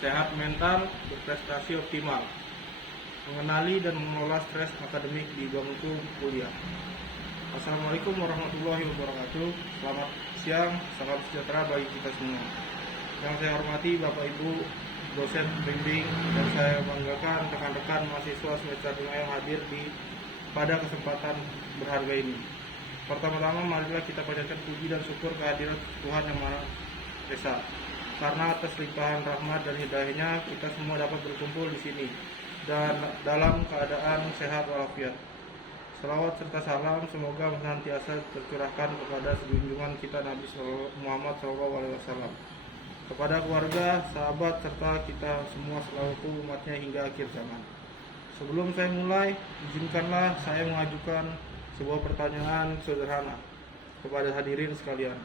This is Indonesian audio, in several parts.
sehat mental, berprestasi optimal, mengenali dan mengelola stres akademik di bangku kuliah. Assalamualaikum warahmatullahi wabarakatuh. Selamat siang, salam sejahtera bagi kita semua. Yang saya hormati Bapak Ibu dosen pembimbing, dan saya banggakan rekan-rekan mahasiswa semester 5 yang hadir pada kesempatan berharga ini. Pertama-tama marilah kita panjatkan puji dan syukur kehadirat Tuhan Yang Maha Esa. Karena atas limpahan rahmat dan hidayahnya kita semua dapat berkumpul di sini dan dalam keadaan sehat walafiat. Salawat serta salam semoga senantiasa tercurahkan kepada junjungan kita Nabi Muhammad SAW, kepada keluarga, sahabat, serta kita semua selaku umatnya hingga akhir zaman. Sebelum saya mulai, izinkanlah saya mengajukan sebuah pertanyaan sederhana kepada hadirin sekalian.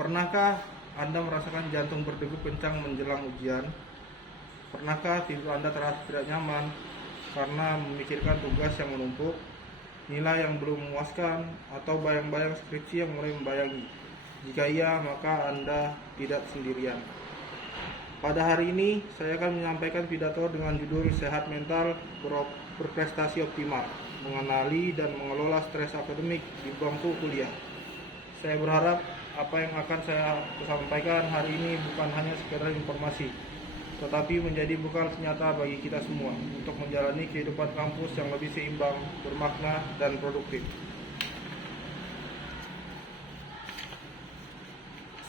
Pernahkah Anda merasakan jantung berdegup kencang menjelang ujian? Pernahkah tidur Anda terasa tidak nyaman karena memikirkan tugas yang menumpuk, nilai yang belum memuaskan, atau bayang-bayang skripsi yang mulai membayangi? Jika iya, maka Anda tidak sendirian. Pada hari ini, saya akan menyampaikan pidato dengan judul Sehat Mental, Berprestasi Optimal, Mengenali dan Mengelola Stres Akademik di Bangku Kuliah. Saya berharap apa yang akan saya sampaikan hari ini bukan hanya sekedar informasi, tetapi menjadi bekal nyata bagi kita semua untuk menjalani kehidupan kampus yang lebih seimbang, bermakna, dan produktif.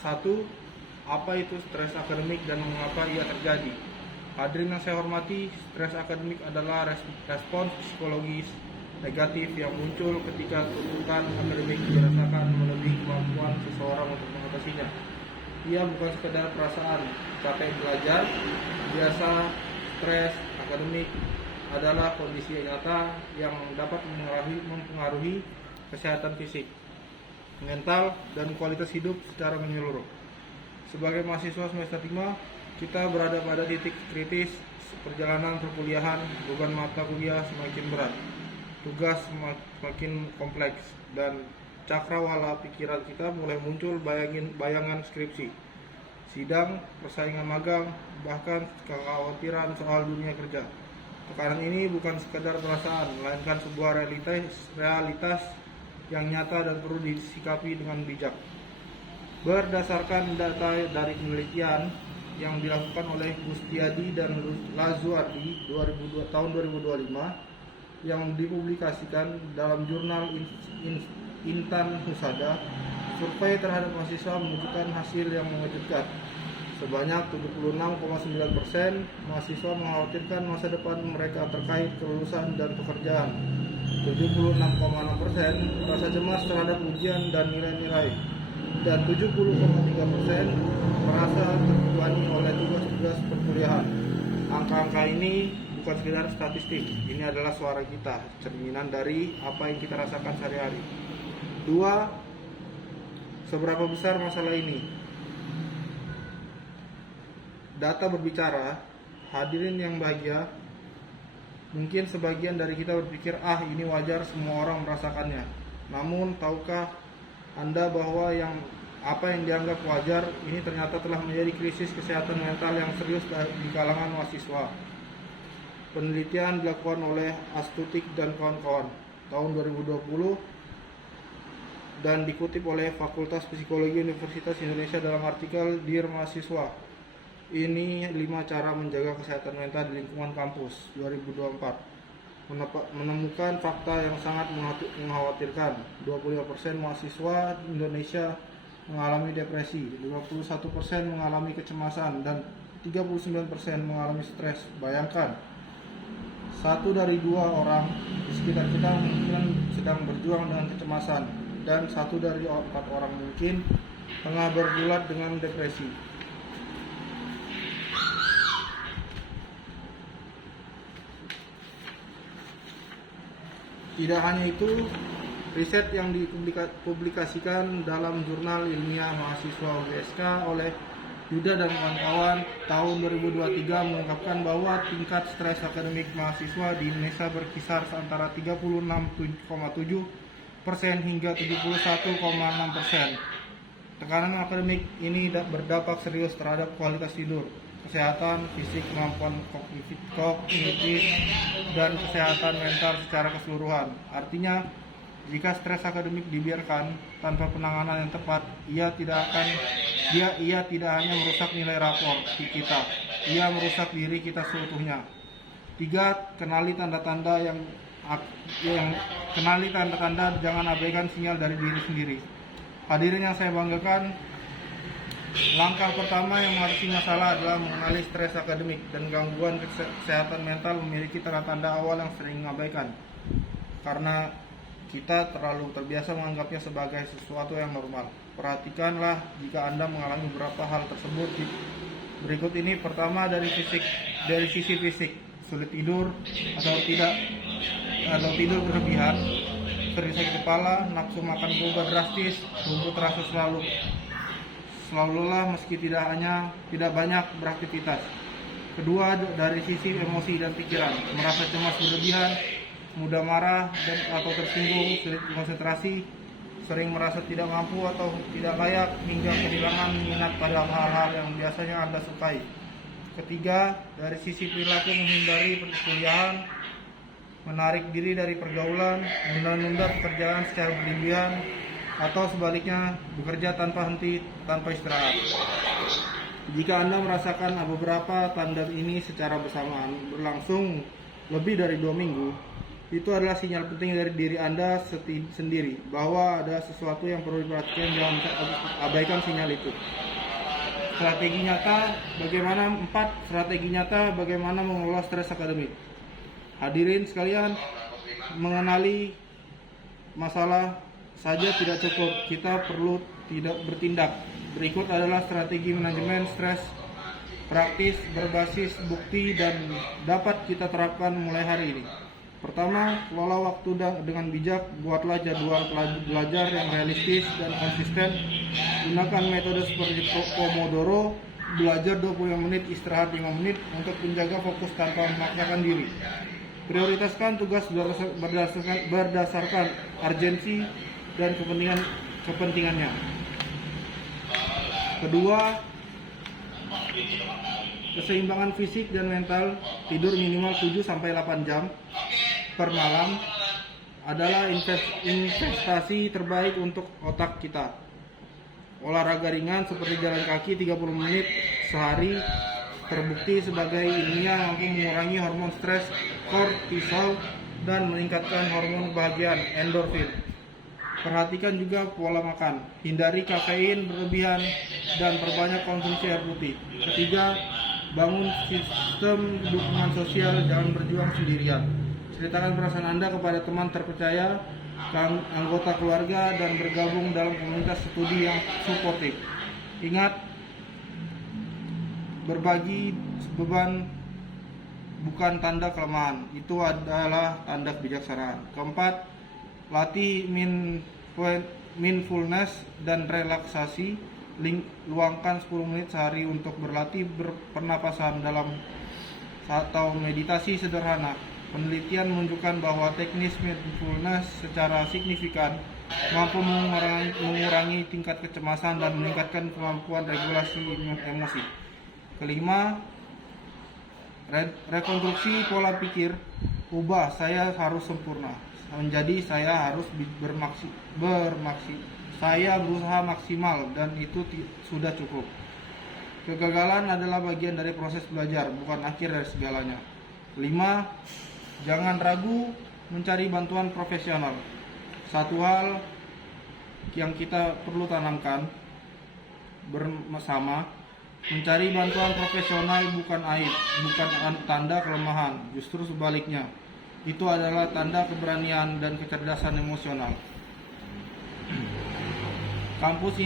1. Apa itu stres akademik dan mengapa ia terjadi? Hadirin yang saya hormati, stres akademik adalah respons psikologis negatif yang muncul ketika tuntutan akademik dirasakan melebihi kemampuan seseorang untuk mengatasinya. Ia bukan sekedar perasaan capek belajar. Biasa stres akademik adalah kondisi nyata yang dapat mempengaruhi kesehatan fisik, mental, dan kualitas hidup secara menyeluruh. Sebagai mahasiswa semester 5, kita berada pada titik kritis perjalanan perkuliahan. Beban mata kuliah semakin berat, tugas semakin kompleks, dan cakrawala pikiran kita mulai muncul bayangan skripsi, sidang, persaingan magang, bahkan kekhawatiran soal dunia kerja. Tekanan ini bukan sekadar perasaan, melainkan sebuah realitas yang nyata dan perlu disikapi dengan bijak. Berdasarkan data dari penelitian yang dilakukan oleh Gustiadi dan Lazuardi tahun 2025 yang dipublikasikan dalam jurnal Intan Husada, survei terhadap mahasiswa menunjukkan hasil yang mengejutkan. Sebanyak 76,9% mahasiswa mengkhawatirkan masa depan mereka terkait kelulusan dan pekerjaan. 76,6% merasa cemas terhadap ujian dan nilai-nilai, dan 70,3% merasa terbebani oleh tugas-tugas perkuliahan. Angka-angka ini bukan sekedar statistik, ini adalah suara kita, cerminan dari apa yang kita rasakan sehari-hari. 2. Seberapa besar masalah ini? Data berbicara. Hadirin yang bahagia, mungkin sebagian dari kita berpikir, ini wajar, semua orang merasakannya. Namun, tahukah Anda bahwa apa yang dianggap wajar ini ternyata telah menjadi krisis kesehatan mental yang serius di kalangan mahasiswa? Penelitian dilakukan oleh Astutik dan kawan-kawan tahun 2020 dan dikutip oleh Fakultas Psikologi Universitas Indonesia dalam artikel Dear Mahasiswa. Ini 5 cara menjaga kesehatan mental di lingkungan kampus 2024. Menemukan fakta yang sangat mengkhawatirkan. 25% mahasiswa Indonesia mengalami depresi, 51% mengalami kecemasan, dan 39% mengalami stres. Bayangkan, 1 dari 2 orang di sekitar kita mungkin sedang berjuang dengan kecemasan, dan 1 dari 4 orang mungkin tengah bergulat dengan depresi. Tidak hanya itu, riset yang dipublikasikan dalam jurnal ilmiah mahasiswa UGSK oleh Yuda dan kawan-kawan tahun 2023 mengungkapkan bahwa tingkat stres akademik mahasiswa di Indonesia berkisar antara 36,7% hingga 71,6%. Tekanan akademik ini berdampak serius terhadap kualitas tidur, kesehatan fisik, kemampuan kognitif, dan kesehatan mental secara keseluruhan. Artinya, jika stres akademik dibiarkan tanpa penanganan yang tepat, ia tidak hanya merusak nilai rapor kita, ia merusak diri kita seutuhnya. 3. Kenali tanda-tanda jangan abaikan sinyal dari diri sendiri. Hadirin yang saya banggakan, langkah pertama yang mengatasi masalah adalah mengenali stres akademik dan gangguan kesehatan mental memiliki tanda-tanda awal yang sering mengabaikan karena kita terlalu terbiasa menganggapnya sebagai sesuatu yang normal. Perhatikanlah jika Anda mengalami beberapa hal tersebut. Berikut ini. Pertama, dari sisi fisik, sulit tidur atau tidur berlebihan, sering sakit kepala, nafsu makan berubah drastis, tubuh terasa selalu lelah meski tidak banyak beraktivitas. Kedua, dari sisi emosi dan pikiran, merasa cemas berlebihan, mudah marah atau tersinggung, sulit konsentrasi, sering merasa tidak mampu atau tidak layak, hingga kehilangan minat pada hal-hal yang biasanya Anda sukai. Ketiga, dari sisi perilaku, menghindari perkuliahan, menarik diri dari pergaulan, menunda pekerjaan secara berlebihan, atau sebaliknya bekerja tanpa henti, tanpa istirahat. Jika Anda merasakan beberapa tanda ini secara bersamaan berlangsung lebih dari 2 minggu, itu adalah sinyal penting dari diri Anda sendiri bahwa ada sesuatu yang perlu diperhatikan. Jangan abaikan sinyal itu. Strategi nyata bagaimana mengelola stres akademik. Hadirin sekalian, mengenali masalah saja tidak cukup, kita perlu tidak bertindak. Berikut adalah strategi manajemen stres praktis berbasis bukti dan dapat kita terapkan mulai hari ini. Pertama, kelola waktu dengan bijak. Buatlah jadwal belajar yang realistis dan konsisten. Gunakan metode seperti Pomodoro, belajar 25 menit, istirahat 5 menit untuk menjaga fokus tanpa memaksakan diri. Prioritaskan tugas berdasarkan urgensi dan kepentingannya. Kedua, keseimbangan fisik dan mental. Tidur minimal 7-8 jam per malam adalah investasi terbaik untuk otak kita. Olahraga ringan seperti jalan kaki 30 menit sehari terbukti sebagai ilmiah mampu mengurangi hormon stres kortisol dan meningkatkan hormon kebahagiaan endorfin. Perhatikan juga pola makan, hindari kafein berlebihan dan perbanyak konsumsi air putih. Ketiga, bangun sistem dukungan sosial, jangan berjuang sendirian. Ceritakan perasaan Anda kepada teman terpercaya, anggota keluarga, dan bergabung dalam komunitas studi yang suportif. Ingat, berbagi beban bukan tanda kelemahan, itu adalah tanda kebijaksanaan. Keempat, latih mindfulness dan relaksasi. Luangkan 10 menit sehari untuk berlatih pernapasan dalam atau meditasi sederhana. Penelitian menunjukkan bahwa teknis mindfulness secara signifikan mampu mengurangi tingkat kecemasan dan meningkatkan kemampuan regulasi emosi. Kelima, rekonstruksi pola pikir. Ubah saya harus sempurna menjadi saya harus saya berusaha maksimal dan itu sudah cukup. Kegagalan adalah bagian dari proses belajar, bukan akhir dari segalanya. 5. Jangan ragu mencari bantuan profesional. Satu hal yang kita perlu tanamkan bersama, mencari bantuan profesional bukan aib, bukan tanda kelemahan, justru sebaliknya. Itu adalah tanda keberanian dan kecerdasan emosional. Kampus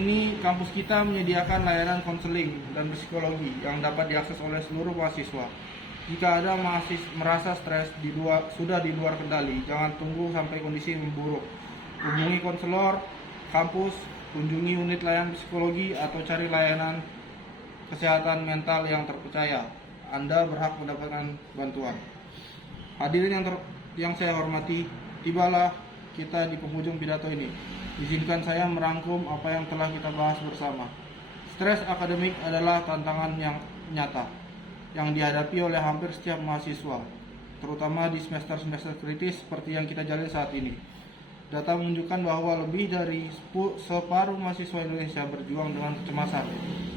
kita menyediakan layanan konseling dan psikologi yang dapat diakses oleh seluruh mahasiswa. Jika Anda merasa stres sudah di luar kendali, jangan tunggu sampai kondisi memburuk. Hubungi konselor kampus, kunjungi unit layanan psikologi, atau cari layanan kesehatan mental yang terpercaya. Anda berhak mendapatkan bantuan. Hadirin yang saya hormati, tibalah kita di penghujung pidato ini. Izinkan saya merangkum apa yang telah kita bahas bersama. Stres akademik adalah tantangan yang nyata. yang dihadapi oleh hampir setiap mahasiswa, terutama di semester-semester kritis seperti yang kita jalani saat ini. Data menunjukkan bahwa lebih dari separuh mahasiswa Indonesia berjuang dengan kecemasan,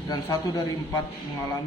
dan 1 dari 4 mengalami